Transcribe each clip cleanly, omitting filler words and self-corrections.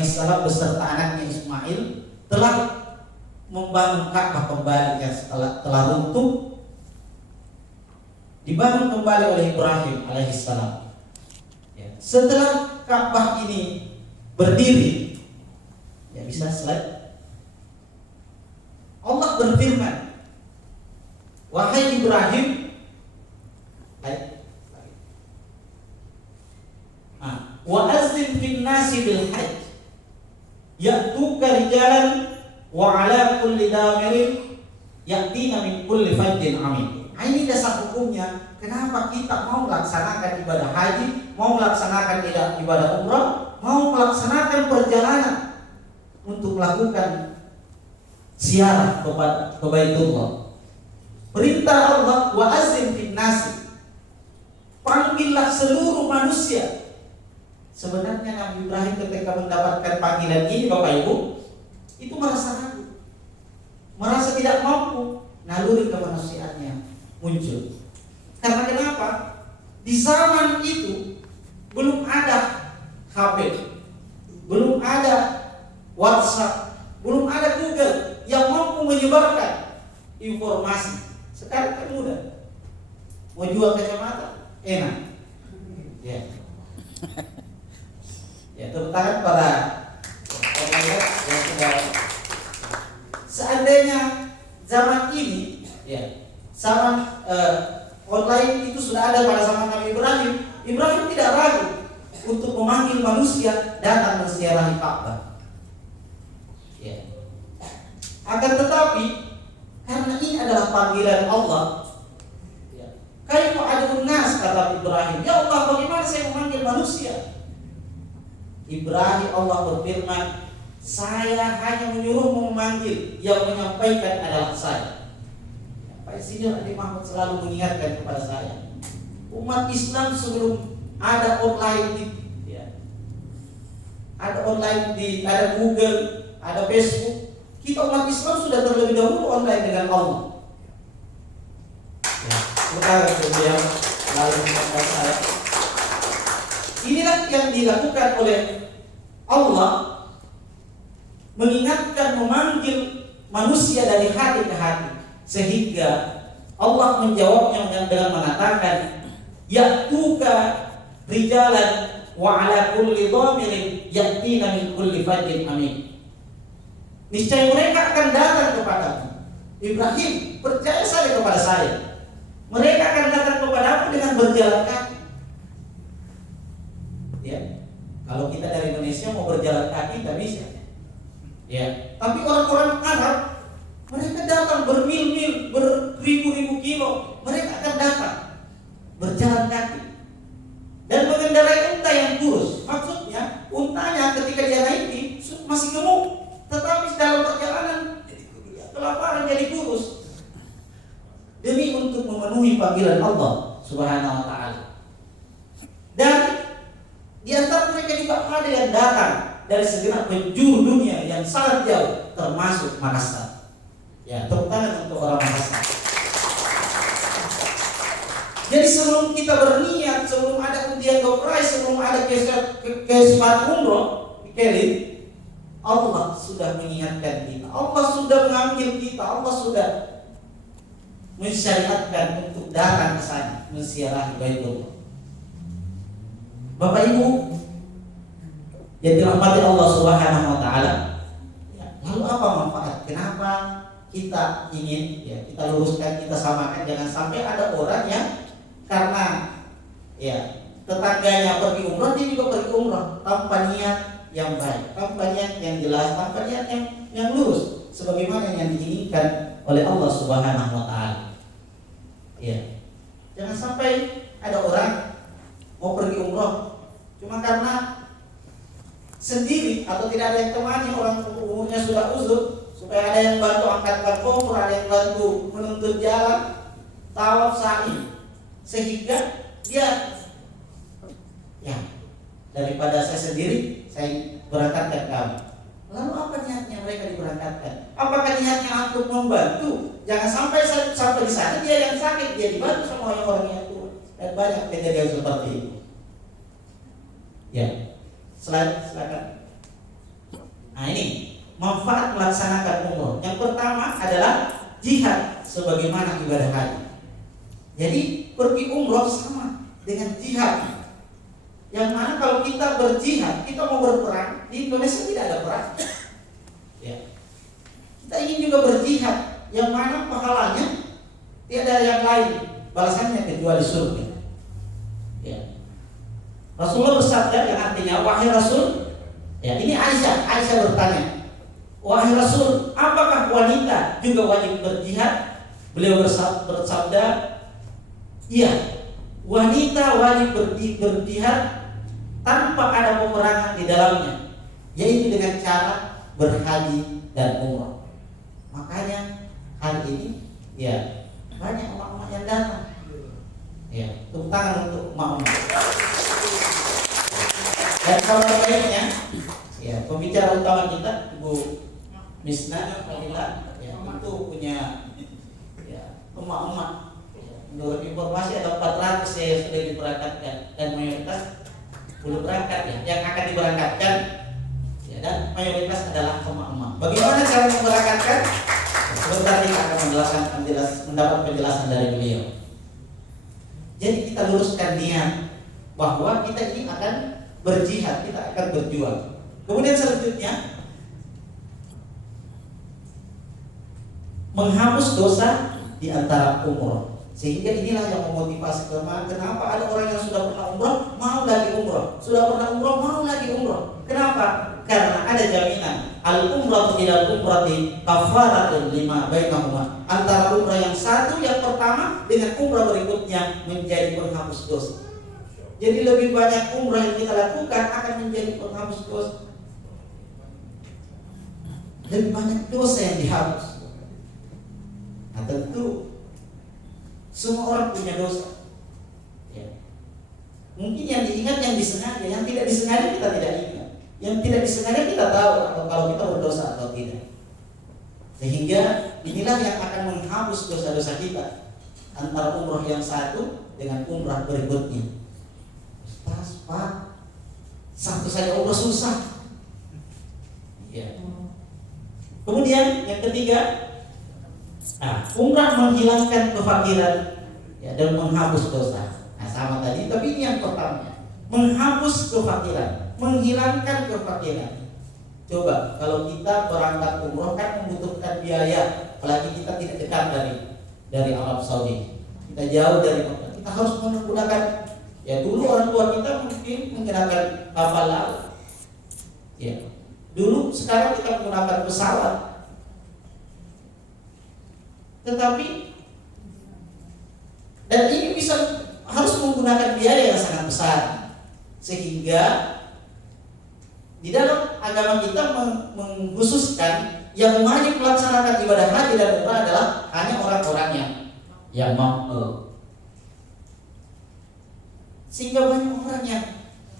alaihissalam beserta anaknya Ismail telah membangun Ka'bah kembali yang telah runtuh, dibangun kembali oleh Ibrahim alaihissalam. Ya. Setelah Ka'bah ini berdiri, ya bisa slide. Allah berfirman, wahai Ibrahim, wa azzin fin nasi bil hajj ya'tuka rijalan wa ala kulli damirin ya'tina min kulli fajjin amin. Ini dasar hukumnya. Kenapa kita mau melaksanakan ibadah haji, mau melaksanakan ibadah umrah, mau melaksanakan perjalanan untuk melakukan ziarah ke Baitullah. Perintah Allah, wa azzin fin nasi, panggillah seluruh manusia. Sebenarnya Nabi Ibrahim ketika mendapatkan panggilan ini, Bapak Ibu, itu merasa ragu, merasa tidak mampu. Naluri kemanusiaannya muncul. Karena kenapa? Di zaman itu belum ada HP, belum ada WhatsApp, belum ada Google yang mampu menyebarkan informasi. Sekarang kan mudah. Mau jual kacamata, enak. Ya. Ya, tepuk tangan pada yang sudah. Seandainya zaman ini, ya, zaman online itu sudah ada pada zaman Nabi Ibrahim, Ibrahim tidak ragu untuk memanggil manusia datang menziarahi Ka'bah. Ya. Akan tetapi karena ini adalah panggilan Allah, ya. Kaifa ad'un nas, kata Ibrahim, ya Allah, bagaimana saya memanggil manusia? Ibrahim, Allah berfirman, saya hanya menyuruhmu memanggil, yang menyampaikan adalah saya. Pak Sini Nabi Muhammad selalu mengingatkan kepada saya, umat Islam sebelum ada online, ya, ada online ada Google, ada Facebook, kita umat Islam sudah terlebih dahulu online dengan Allah. Ya, kemudian lalu kepada saya. Inilah yang dilakukan oleh Allah, mengingatkan, memanggil manusia dari hati ke hati, sehingga Allah menjawabnya dengan mengatakan, ya'tuka rijalan wa ala kulli dhamirin ya'tina min kulli fajjin amin. Niscaya mereka akan datang kepadamu. Ibrahim, percaya saja kepada saya. Mereka akan datang kepadamu dengan berjalan kaki. Ya, kalau kita dari Indonesia mau berjalan kaki tidak bisa. Ya, tapi orang-orang Arab, mereka datang bermil-mil, beribu-ribu kilo, mereka akan datang berjalan kaki dan mengendarai unta yang kurus. Maksudnya, untanya ketika dia naiki masih gemuk, tetapi dalam perjalanan kelaparan jadi kurus. Demi untuk memenuhi panggilan Allah Subhanahu wa taala. Dan di antara mereka juga ada yang datang dari segenap penjuru dunia yang sangat jauh, termasuk Makassar. Ya, tepuk tangan untuk orang Makassar. Jadi sebelum kita berniat, sebelum ada undian door prize, sebelum ada kesempatan umroh, Kelly, Allah sudah mengingatkan kita, Allah sudah mengambil kita, Allah sudah mensyariatkan untuk datang ke sana menziarahi Baitullah. Bapak Ibu yang dirahmati Allah Subhanahu wa taala, ya, lalu apa manfaat? Kenapa kita ingin, ya, kita luruskan, kita samakan, jangan sampai ada orang yang karena, ya, tetangganya pergi umrah, dia juga pergi umrah tanpa niat yang baik, tanpa niat yang jelas, tanpa niat yang lurus, sebagaimana yang diinginkan oleh Allah Subhanahu wa taala. Ya. Jangan sampai ada orang mau pergi umrah cuma karena sendiri atau tidak ada yang temani, orang umurnya sudah uzur, supaya ada yang bantu angkat kompor, ada yang bantu menuntut jalan, tawaf sa'i, sehingga dia, ya, daripada saya sendiri, saya berangkatkan kamu. Lalu apa niatnya mereka diberangkatkan? Apakah niatnya untuk membantu? Jangan sampai di sana dia yang sakit, dia dibantu sama orang yang tua. Dan banyak kejadian seperti itu. Ya, silakan. Nah ini manfaat melaksanakan umroh. Yang pertama adalah jihad sebagaimana ibadah haji. Jadi pergi umroh sama dengan jihad. Yang mana kalau kita berjihad, kita mau berperang, di Indonesia tidak ada perang. Ya. Kita ingin juga berjihad, yang mana pahalanya tiada yang lain, balasannya kecuali surga. Ya. Rasulullah bersabda yang artinya, wahai Rasul, ya ini Aisyah bertanya, wahai Rasul, apakah wanita juga wajib berjihad? Beliau bersabda, iya, wanita wajib berjihad tanpa ada peperangan di dalamnya, yaitu dengan cara berhaji dan umrah. Makanya hari ini ya banyak emak-emak yang datang. Ya, tepuk tangan untuk emak-emak. Dan kalau terbaiknya, ya pembicara utama kita Ibu Misna Fadila, ya itu punya ya emak-emak. Menurut informasi ada 400 yang sudah diberangkatkan dan mayoritas belum berangkat ya, yang akan diberangkatkan ya, dan mayoritas adalah emak-emak. Bagaimana cara memberangkatkan? Sebentar kita akan mendapat penjelasan dari beliau. Jadi kita luruskan niat bahwa kita ini akan berjihad, kita akan berjuang. Kemudian selanjutnya menghapus dosa di antara umroh. Sehingga inilah yang memotivasi kenapa ada orang yang sudah pernah umroh mau lagi umroh, sudah pernah umroh mau lagi umroh. Kenapa? Karena ada jaminan al-umratu ilal umrati kafaratun lima bainahuma. Antara umrah yang satu yang pertama dengan umrah berikutnya menjadi penghapus dosa. Jadi lebih banyak umrah yang kita lakukan akan menjadi penghapus dosa. Lebih banyak dosa yang dihapus. Nah tentu semua orang punya dosa. Ya. Mungkin yang diingat yang disengaja, yang tidak disengaja kita tidak ingat. Yang tidak disengaja kita tahu atau kalau kita berdosa atau tidak. Sehingga inilah yang akan menghapus dosa-dosa kita antara umrah yang satu dengan umrah berikutnya. Ustaz, Pak, satu saja umrah susah. Ya. Kemudian yang ketiga, umrah menghilangkan kefakiran ya, dan menghapus dosa. Nah sama tadi, tapi ini yang pertama, menghapus kefakiran, menghilangkan kefakiran. Coba kalau kita berangkat umrah kan membutuhkan biaya, apalagi kita tidak dekat dari Arab Saudi, kita jauh dari Mekah, kita harus menggunakan ya dulu orang tua kita mungkin menggunakan kapal laut. Ya, dulu sekarang kita menggunakan pesawat. Tetapi dan ini bisa harus menggunakan biaya yang sangat besar, sehingga di dalam agama kita mengkhususkan yang wajib melaksanakan ibadah haji dan umrah adalah hanya orang-orang yang mampu. Sehingga banyak orang yang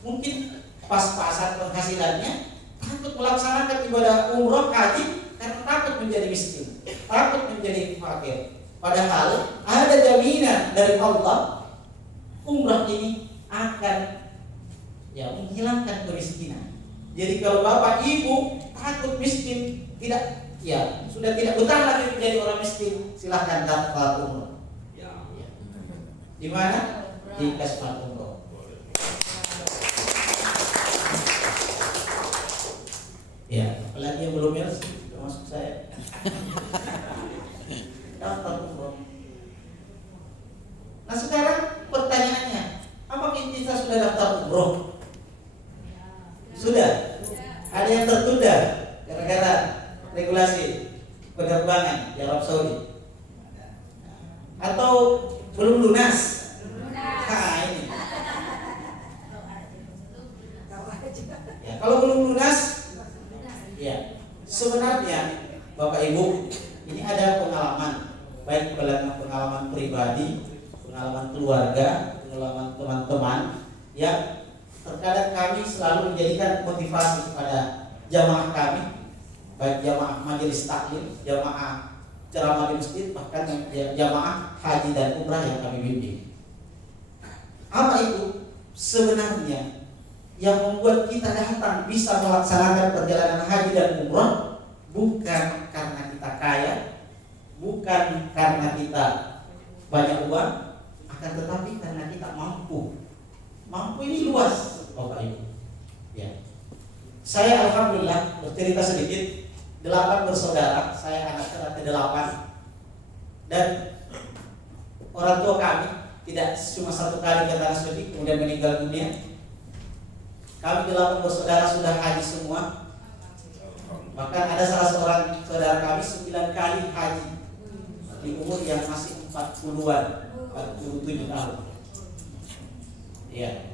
mungkin pas-pasan penghasilannya takut melaksanakan ibadah umrah haji karena takut menjadi miskin, takut menjadi fakir. Padahal ada jaminan dari Allah, umrah ini akan ya menghilangkan kemiskinan. Jadi kalau bapak ibu takut miskin, sudah tidak betah lagi menjadi orang miskin, silahkan daftar umrah. Di mana? Di Kasmat Umroh. Ya, apalagi yang belum masuk saya. Daftar umroh. Nah sekarang pertanyaannya, apakah kita sudah daftar umroh? Sudah? Ada yang tertunda gara-gara regulasi penerbangan di Arab Saudi? Atau belum lunas? Nah ini. Ya, kalau belum lunas, ya sebenarnya Bapak Ibu ini ada pengalaman, baik pengalaman pribadi, pengalaman keluarga, pengalaman teman-teman yang terkadang kami selalu menjadikan motivasi kepada jamaah kami, baik jamaah majelis taklim, jamaah ceramah di masjid, bahkan jamaah haji dan umrah yang kami bimbing. Apa itu? Sebenarnya yang membuat kita datang bisa melaksanakan perjalanan haji haji dan umrah bukan karena kita kaya, bukan karena kita banyak uang, akan tetapi karena kita mampu. Mampu ini luas, Bapak Ibu. Ya. Saya alhamdulillah bercerita sedikit, 8 bersaudara, saya anak ke-8, dan orang tua kami tidak cuma 1 kali ke tanah suci kemudian meninggal dunia. Kami 8 bersaudara sudah haji semua. Bahkan ada salah seorang saudara kami 9 kali haji di umur yang masih 40-an, 47 tahun. Ya.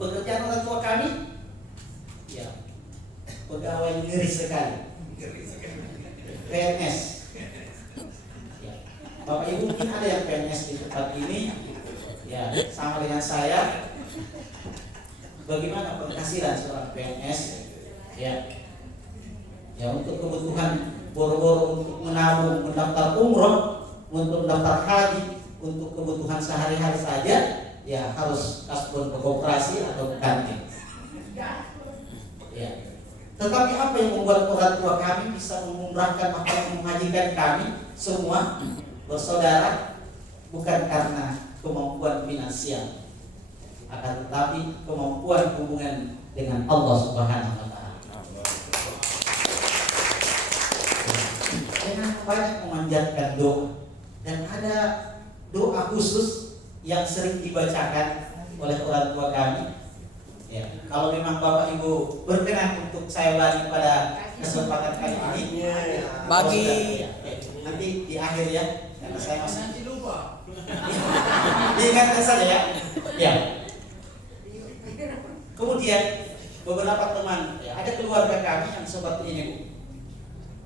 Pekerjaan orang tua kami, ya, pegawai ngeri sekali. PNS. Ya. Bapak Ibu mungkin ada yang PNS di tempat ini, ya, sama dengan saya. Bagaimana penghasilan seorang PNS? Ya, ya untuk kebutuhan boro-boro untuk menabung, mendaftar umroh, untuk mendaftar haji, untuk kebutuhan sehari-hari saja, ya harus kasbon ke koperasi atau ke kantin. Ya. Tetapi apa yang membuat orang tua kami bisa mengumrahkan atau menghajikan kami semua bersaudara? Bukan karena kemampuan finansial, akan tetapi kemampuan hubungan dengan Allah Subhanahu wa Ta'ala. Dengan banyak memanjatkan doa, dan ada doa khusus yang sering dibacakan oleh orang tua kami. Ya, kalau memang Bapak Ibu berkenan untuk saya bagi pada kesempatan kali ini, bagi ya, nanti di akhir ya, karena saya masih lupa. Diingatkan saja ya. Ya. Kemudian beberapa teman, ya, ada keluarga kami yang seperti ini, Bu.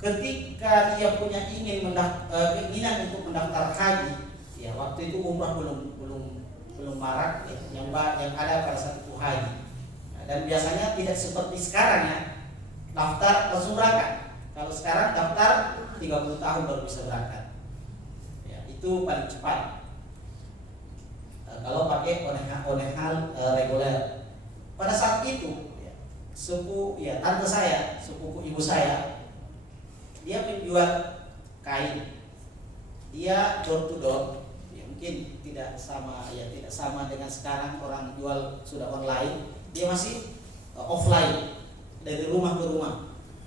Ketika dia punya keinginan untuk mendaftar haji, ya waktu itu umrah belum marak, ya, yang ada pada saat itu haji. Nah, dan biasanya tidak seperti sekarang ya, daftar langsung berangkat. Kalau sekarang daftar 30 tahun baru bisa berangkat. Ya, itu paling cepat. Kalau pakai onehal reguler. Pada saat itu, ya, tante saya, sepupu ibu saya, dia penjual kain. Dia door to door. Ya, mungkin tidak sama dengan sekarang orang jual sudah online. Dia masih offline, dari rumah ke rumah.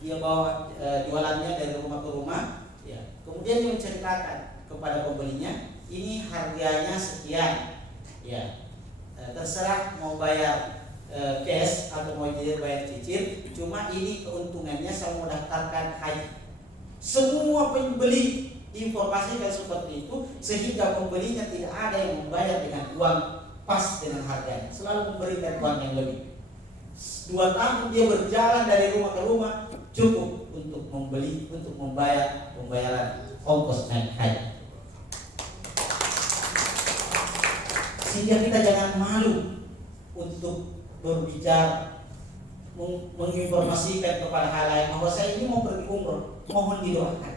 Dia bawa jualannya dari rumah ke rumah. Ya. Kemudian dia menceritakan kepada pembelinya, ini harganya sekian. Ya, terserah mau bayar cash atau mau bayar cicil. Cuma ini keuntungannya saya mau daftarkan haji. Semua pembeli informasikan seperti itu, sehingga pembelinya tidak ada yang membayar dengan uang pas dengan harganya, selalu memberikan uang yang lebih. 2 tahun dia berjalan dari rumah ke rumah, cukup untuk membayar pembayaran ongkos naik haji. Sehingga kita jangan malu untuk berbicara, menginformasikan kepada halayak bahwa saya ini mau pergi umroh, mohon didoakan.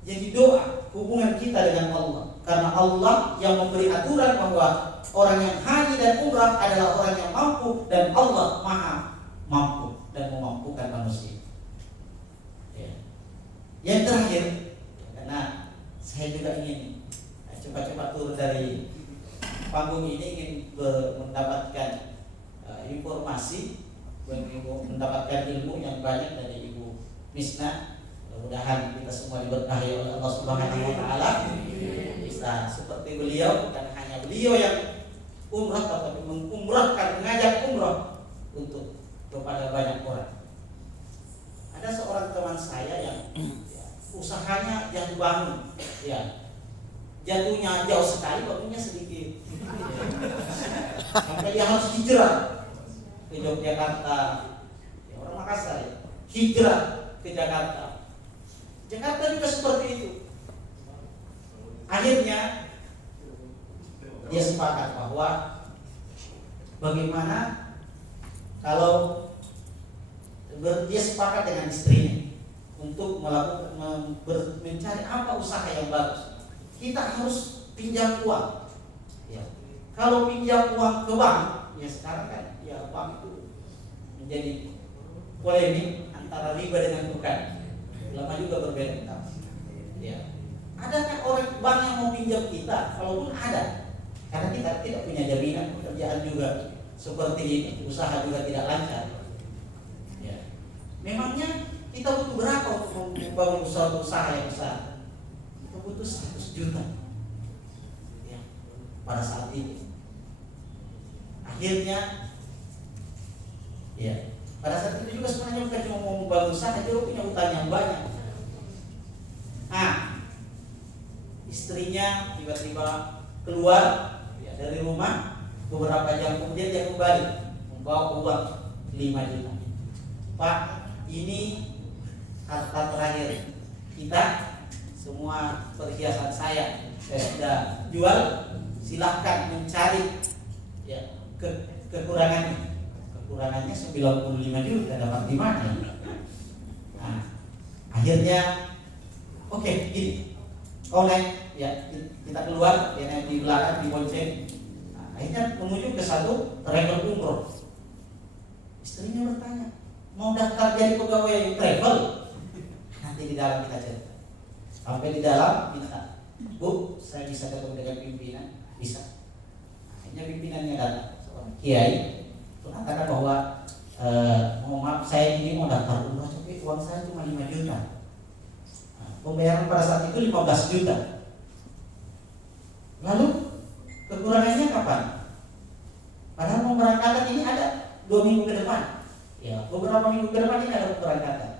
Jadi doa hubungan kita dengan Allah, karena Allah yang memberi aturan bahwa orang yang haji dan umrah adalah orang yang mampu, dan Allah Maha mampu dan memampukan manusia. Ya. Yang terakhir, karena saya juga ingin cepat-cepat turun dari panggung ini, ingin mendapatkan informasi, mendapatkan ilmu yang banyak dari Ibu Misna. Mudah-mudahan kita semua diberkahi oleh Allah Subhanahu wa Ta'ala, bisa seperti beliau. Bukan hanya beliau yang umrah, tetapi mengumrahkan, mengajak umrah untuk kepada banyak orang. Ada seorang teman saya yang usahanya jatuh bangun, ya, jatuhnya jauh sekali, bangunnya sedikit. Sampai dia harus hijrah ke Yogyakarta, ya, orang Makassar ya, hijrah ke Jakarta. Jakarta juga seperti itu. Akhirnya dia sepakat bahwa bagaimana kalau dia sepakat dengan istrinya untuk mencari apa usaha yang bagus. Kita harus pinjam uang. Ya. Kalau pinjam uang ke bank, ya sekarang kan ya bank itu menjadi polemik antara riba dengan tukar. Ulama juga berbeda. Ya. Adakah orang bank yang mau pinjam kita? Kalaupun ada, karena kita tidak punya jaminan, pekerjaan juga seperti ini, usaha juga tidak lancar. Ya. Memangnya kita butuh berapa untuk membangun suatu usaha yang besar? Kita butuh 100 juta. Ya. Pada saat ini. Akhirnya, ya, pada saat itu juga sebenarnya bukan cuma mau membangun usaha, dia punya utang yang banyak. Nah, istrinya tiba-tiba keluar ya, dari rumah, beberapa jam kemudian dia kembali membawa uang 5 juta. Pak, ini harta terakhir kita, semua perhiasan saya sudah jual, silahkan mencari ya, kekurangannya 95 juta dapat di mana? Nah, akhirnya oke, gini, naik ya, kita keluar ya, naik di belakang di bonceng. Nah, akhirnya menuju ke satu travel umroh. Istrinya bertanya, mau daftar jadi pegawai travel? Nanti di dalam kita cerita. Sampai di dalam minta, Bu, saya bisa ketemu dengan pimpinan? Bisa. Akhirnya pimpinannya datang, seorang kiai, mengatakan bahwa mohon maaf, saya ini mau daftar umroh, tapi uang saya cuma 5 juta. Nah, pembayaran pada saat itu 15 juta. Lalu kekurangannya kapan? Padahal pemberangkatan ini ada 2 minggu ke depan. Ya, beberapa minggu ke depan ini ada pemberangkatan.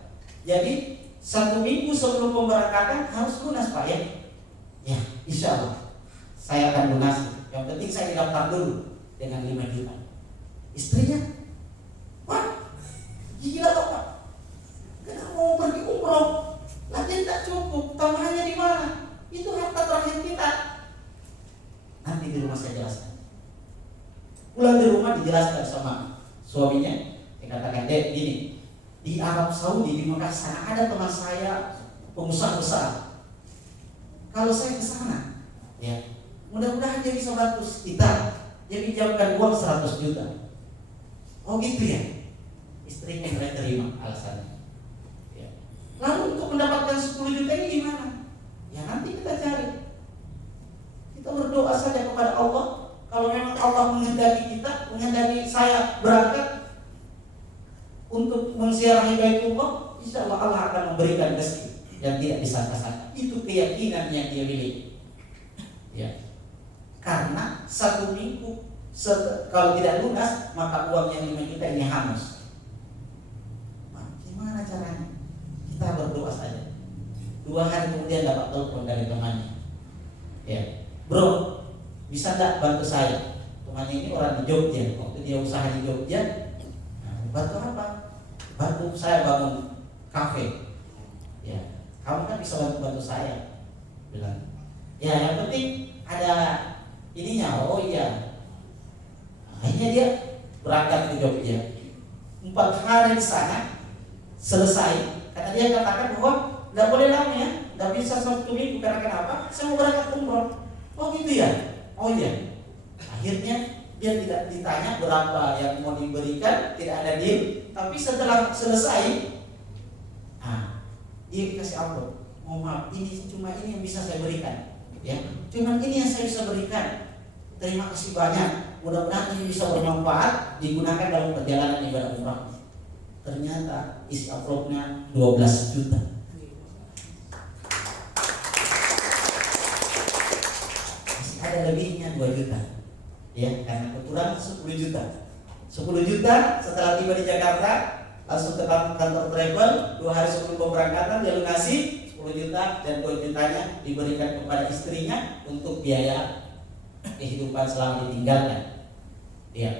Jadi 1 minggu sebelum pemberangkatan harus lunas, Pak, ya. Ya, insya Allah saya akan lunas. Yang penting saya daftar dulu dengan 5 juta. Istrinya, Pak, gila toh Pak, kenapa mau pergi umroh? Lagi tak cukup, tambahannya di mana? Itu harta terakhir kita. Nanti di rumah saya jelaskan. Pulang di rumah dijelaskan sama suaminya. Dia katakan, Dek, gini, di Arab Saudi, di Mekah sana ada teman saya pengusaha besar. Kalau saya ke sana, ya, mudah-mudahan dia bisa bantu kita. Dia pinjamkan uang 100 juta. Oh gitu ya. Istrinya mulai terima alasannya. Ya. Lalu untuk mendapatkan 10 juta ini gimana? Ya nanti kita cari. Kita berdoa saja kepada Allah. Kalau memang Allah menghendaki kita, menghendaki saya berangkat untuk menziarahi Baitullah, insya Allah Allah akan memberikan rezeki yang tidak disangka-sangka. Itu keyakinan yang dia miliki. Ya. Karena 1 minggu kalau tidak lunas, maka uang yang 5 juta ini hangus. Nah, gimana caranya? Kita berdoa saja. 2 hari kemudian dapat telepon dari temannya. Ya, Bro, bisa tak bantu saya? Temannya ini orang di Jogja. Waktu dia usaha di Jogja, nah, bantu apa? Bantu saya bangun kafe. Ya, kamu kan bisa bantu saya. Bilang, ya yang penting ada ininya. Oh iya. Akhirnya dia berangkat ke Jogja. 4 hari di sana selesai. Karena dia katakan bahwa tidak boleh lama ya, tidak bisa 1 minggu. Karena kenapa? Saya mau berangkat umroh. Oh gitu ya. Oh iya. Akhirnya dia tidak ditanya berapa yang mau diberikan, tidak ada deal. Tapi setelah selesai, dia dikasih amplop. Oh maaf, ini cuma ini yang bisa saya berikan. Ya, cuma ini yang saya bisa berikan. Terima kasih banyak. Mudah-mudahan ini bisa bermanfaat digunakan dalam perjalanan ibadah umrah. Ternyata isi amplopnya 12 juta. Masih ada lebihnya 2 juta. Ya, karena kekurangan 10 juta. 10 juta setelah tiba di Jakarta langsung ke kantor travel. 2 hari sebelum pemberangkatan dia lunasi 10 juta dan 2 jutanya diberikan kepada istrinya untuk biaya kehidupan selama ditinggalkan. Ya.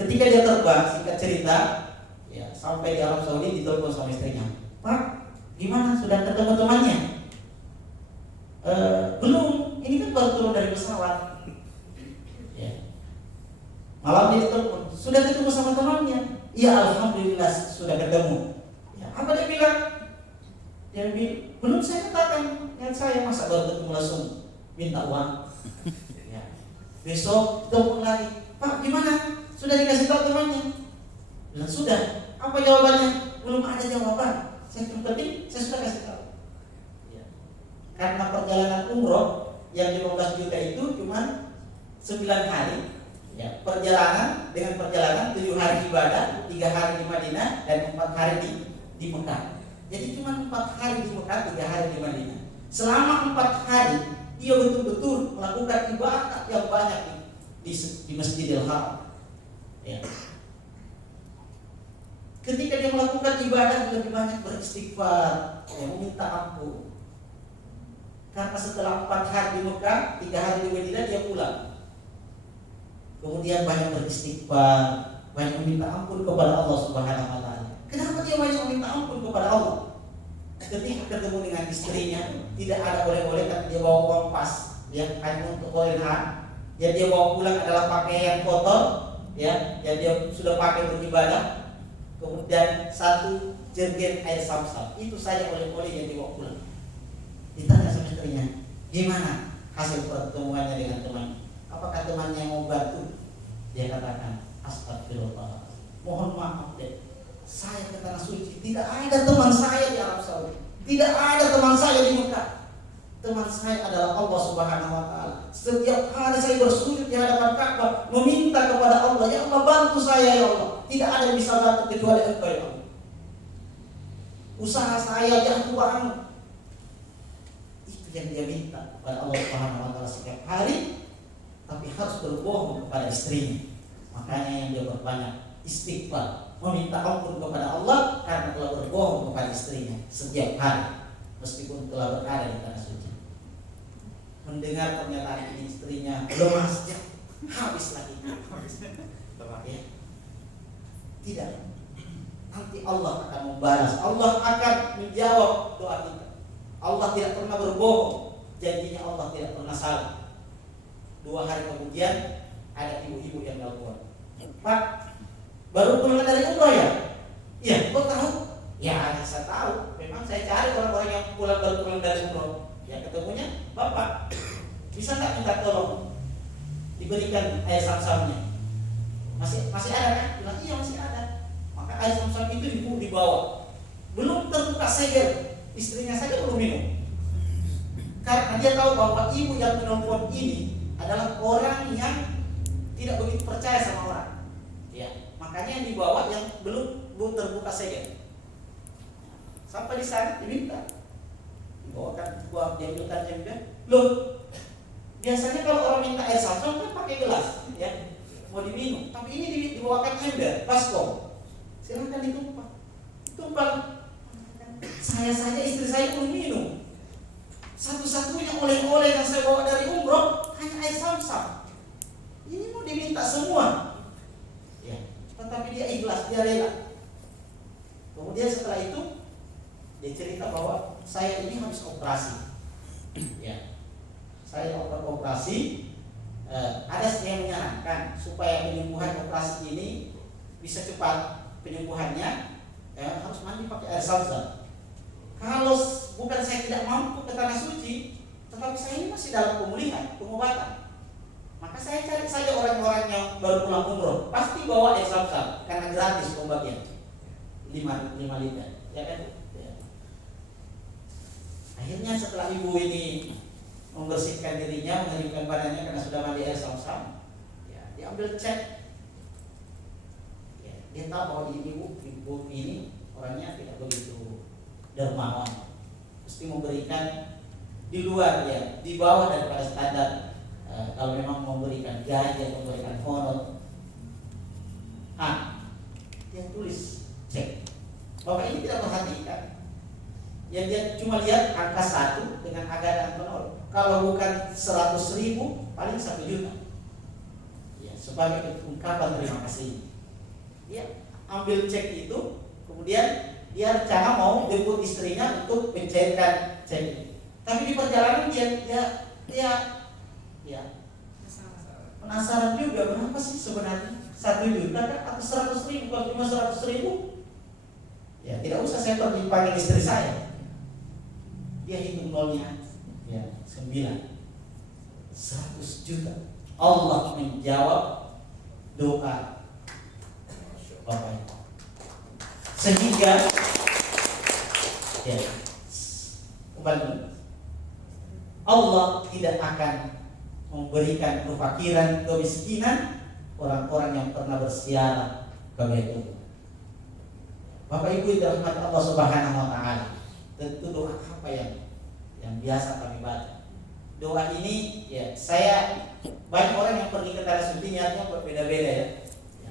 Ketika dia terbang, singkat cerita, ya, sampai di Arab Saudi ditelepon sama istrinya. Pak, gimana? Sudah ketemu temannya? Belum. Ini kan baru turun dari pesawat. Ya. Malam dia ditelepon. Sudah ketemu sama temannya? Iya, alhamdulillah sudah ketemu. Ya, apa dia bilang? Dia bilang, belum saya katakan. Yang saya masa baru ketemu langsung minta uang. Besok telepon lagi, Pak gimana? Sudah dikasih tahu temannya? Bilang sudah. Apa jawabannya? belum ada jawaban. Saya penting, saya sudah kasih tahu. Ya. Karena perjalanan umroh yang 15 juta itu cuma 9 hari. Ya. Perjalanan dengan perjalanan 7 hari ibadah, 3 hari di Madinah dan 4 hari di Mekah. Jadi cuma 4 hari di Mekah, 3 hari di Madinah. Selama 4 hari dia betul-betul melakukan ibadah yang banyak di Masjidil Haram. Ya. Ketika dia melakukan ibadah lebih banyak beristighfar, meminta ampun. Karena setelah 4 hari di Mekah, 3 hari di Madinah dia pulang. Kemudian banyak beristighfar, banyak meminta ampun kepada Allah Subhanahu wa taala. Kenapa dia banyak meminta ampun kepada Allah? Ketika ketemu dengan istrinya, tidak ada oleh-oleh, tapi dia bawa uang pas, ya, hanya untuk koin-koin. Yang dia bawa pulang adalah pakaian kotor, ya, yang dia sudah pakai beribadah. Kemudian 1 jerigen air Zam-Zam. Itu saja oleh-oleh yang dibawa pulang. Ditanya sama istrinya, gimana hasil pertemuannya dengan teman? Apakah temannya mau bantu? Dia katakan, astagfirullah, mohon maaf deh, saya ke tanah suci, tidak ada teman saya di Arab Saudi, tidak ada teman saya di Mekah. Teman saya adalah Allah Subhanahu wa taala. Setiap hari saya bersujud di hadapan Ka'bah, meminta kepada Allah, ya Allah bantu saya ya Allah. Tidak ada yang bisa bantu kecuali Engkau ya Allah. Usaha saya jatuh bangun. Itu yang dia minta kepada Allah Subhanahu wa taala setiap hari, tapi harus berbohong kepada istrinya. Makanya yang dia berbanyak istighfar, meminta ampun kepada Allah karena telah berbohong kepada istrinya setiap hari, meskipun telah berada di tanah suci. Mendengar pernyataan ini istrinya, lemas, habis lagi. Ya. Tidak. Nanti Allah akan membalas. Allah akan menjawab doa kita. Allah tidak pernah berbohong. Janjinya Allah tidak pernah salah. 2 hari kemudian ada ibu-ibu yang nelpon, Pak, baru pulang dari umroh ya? Iya, kok tahu? Ya, saya tahu. Memang saya cari orang-orang yang baru pulang dari umroh. Ya, ketemunya Bapak. Bisa nggak minta tolong diberikan air Zam-Zamnya? Masih ada kan? Bilang iya masih ada. Maka air Zam-Zam itu dibawa. Belum terbuka segel, istrinya saja belum minum. Karena dia tahu bahwa ibu yang menelpon ini adalah orang yang tidak begitu percaya sama orang. Ya, makanya yang dibawa yang belum terbuka segel. Sampai di sana diminta, dibawakan buah, diambilkan jember. Loh, biasanya kalau orang minta air Zam-Zam kan pakai gelas, ya, mau diminum. Tapi ini dibawakan ember, baskom. Silakan ditumpah. Tumpah. Saya saja, istri saya belum minum. Satu-satunya oleh-oleh yang saya bawa dari umroh hanya air Zam-Zam. Ini mau diminta semua. Ya, tetapi dia ikhlas, dia rela. Kemudian setelah itu dia cerita bahwa saya ini habis operasi. Ya, saya operasi. Ada yang menyarankan supaya penyembuhan operasi ini bisa cepat penyembuhannya, harus mandi pakai air Zam-Zam. Kalau bukan saya tidak mampu ke tanah suci, tetapi saya ini masih dalam pemulihan, pengobatan, maka saya cari saja orang-orang yang baru pulang umroh, pasti bawa air Zam-Zam karena gratis pembagian 5 liter, ya kan? Ya. Akhirnya setelah ibu ini membersihkan dirinya, mengeringkan badannya karena sudah mandi air Zam-Zam, ya, dia ambil cek. Ya, dia tahu bahwa ibu ini orangnya tidak begitu dermawan, mesti memberikan di luar, ya, di bawah daripada standar. Kalau memang memberikan gaji atau memberikan honor, dia tulis cek. Bapak ini tidak perhatikan, ya, dia cuma lihat angka 1 dengan angka dan nol. Kalau bukan 100.000 paling 1 juta, ya, sebagai ungkapan terima kasih. Dia ambil cek itu, kemudian dia rencana mau jemput istrinya untuk mencairkan cek ini. Tapi di perjalanan dia penasaran juga, berapa sih sebenarnya, 1 juta kan atau 100.000? Kalau cuma 100.000, ya tidak usah saya pergi panggil istri saya. Dia hitung nolnya, ya, 9, 100 juta. Allah menjawab doa Bapak. Sehingga ya, kembali, Allah tidak akan memberikan kefakiran, kemiskinan orang-orang yang pernah bersiarah ke Baitullah. Bapak Ibu dirahmati Allah Subhanahu wa taala. Tentu doa apa yang biasa kami baca. Doa ini ya, saya banyak orang yang pergi ke tanah suci niatnya berbeda-beda ya.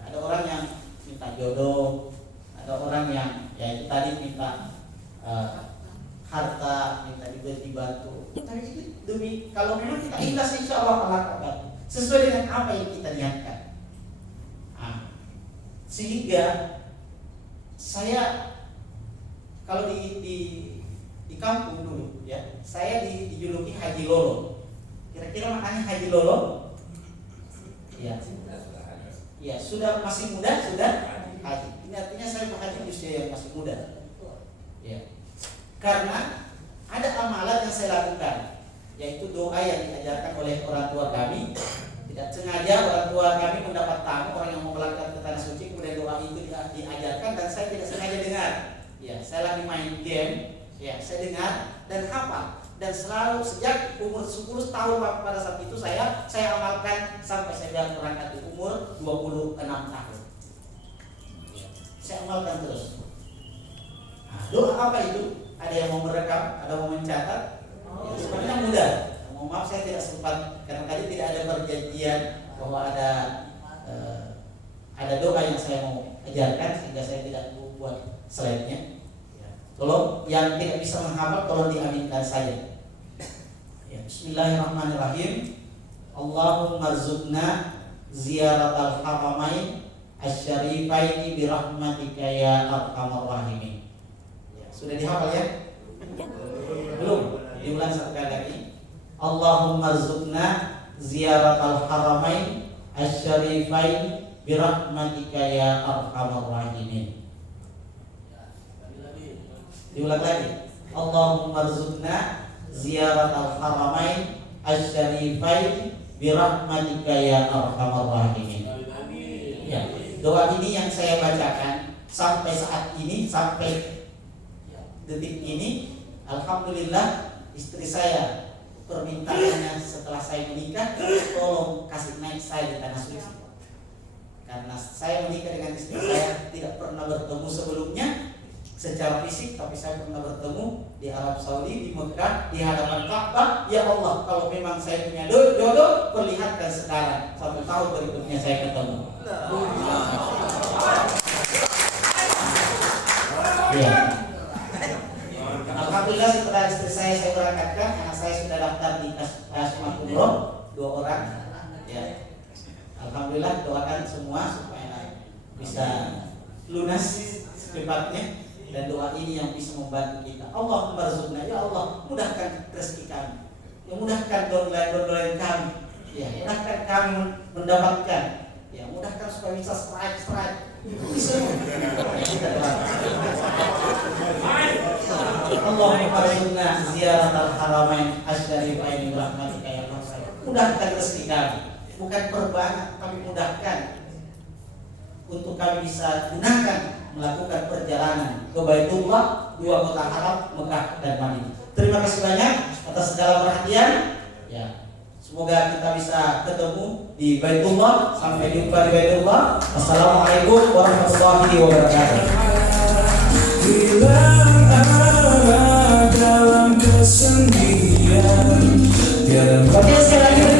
Ada orang yang minta jodoh, ada orang yang ya itu tadi minta harta, minta dibantu. Tapi itu demi kalau memang kita ikhlas, insya Allah akan kabul sesuai dengan apa yang kita niatkan. Sehingga saya kalau di kampung dulu ya, saya dijuluki Haji Lolo. Kira-kira maknanya Haji Lolo? Ya. Ya, sudah masih muda sudah haji. Ini artinya saya berhaji di usia yang masih muda. Ya. Karena ada amalan yang saya lakukan, yaitu doa yang diajarkan oleh orang tua kami. Tidak sengaja orang tua kami mendapat tamu, orang yang mau melangkah ke tanah suci, kemudian doa itu diajarkan dan saya tidak sengaja dengar. Ya, saya lagi main game, ya, saya dengar dan hafal. Dan selalu sejak umur 10 tahun pada saat itu saya amalkan sampai saya berangkat di umur 26 tahun. Saya amalkan terus. Doa apa itu? Ada yang mau merekam, ada yang mau mencatat. Ya, sebenarnya mudah. Mohon maaf saya tidak sempat karena tadi tidak ada perjanjian bahwa ada doa yang saya mau ajarkan sehingga saya tidak buat slide-nya. Tolong yang tidak bisa menghafal tolong diaminkan saja. Ya, Bismillahirrahmanirrahim. Allahumma rzuqna ziyaratal haramain asyarifaini birahmatika ya arhamar rahimin. Ya, sudah dihafal ya? Belum? Diulang satu kali lagi. Allahumma rzuqna ziyaratal haramain asyarifain birahmatika ya arhamar rahimin. Diulang lagi. Allahumma rzuqna ziyaratal haramain asyarifain birahmatika ya arhamar rahimin. Ya, doa ini yang saya bacakan sampai saat ini, sampai detik ini, alhamdulillah istri saya permintaannya setelah saya menikah, tolong kasih naik saya di tanah suci. Karena saya menikah dengan istri saya tidak pernah bertemu sebelumnya secara fisik, tapi saya pernah bertemu di Arab Saudi, di Mekah, di hadapan Ka'bah. Ya Allah, kalau memang saya punya jodoh, perlihatkan sekarang. 1 tahun berikutnya saya ketemu. Ya. Alhamdulillah setelah istri saya berangkatkan, anak saya sudah daftar di Asma Umroh 2 orang. Ya. Alhamdulillah, doakan semua supaya bisa lunas secepatnya. Dan doa ini yang bisa membantu kita. Allahumma rzuqna, ya Allah, mudahkan rezeki kami. Ya, mudahkan doa-doa kami. Ya, mudahkan kami mendapatkan. Ya, mudahkan supaya bisa strike. Bisa. Allahumma rzuqna ziyaratal haramain asyarifain birahmatika ya Allah. Mudahkan rezeki kami. Bukan perbanyak, tapi mudahkan untuk kami bisa gunakan melakukan perjalanan ke Baitullah, 2 kota haram, Mekah dan Madinah. Terima kasih banyak atas segala perhatian. Ya, semoga kita bisa ketemu di Baitullah. Sampai jumpa di Baitullah. Assalamualaikum warahmatullahi wabarakatuh. Hilang dalam kesendirian. Oke, sekali lagi.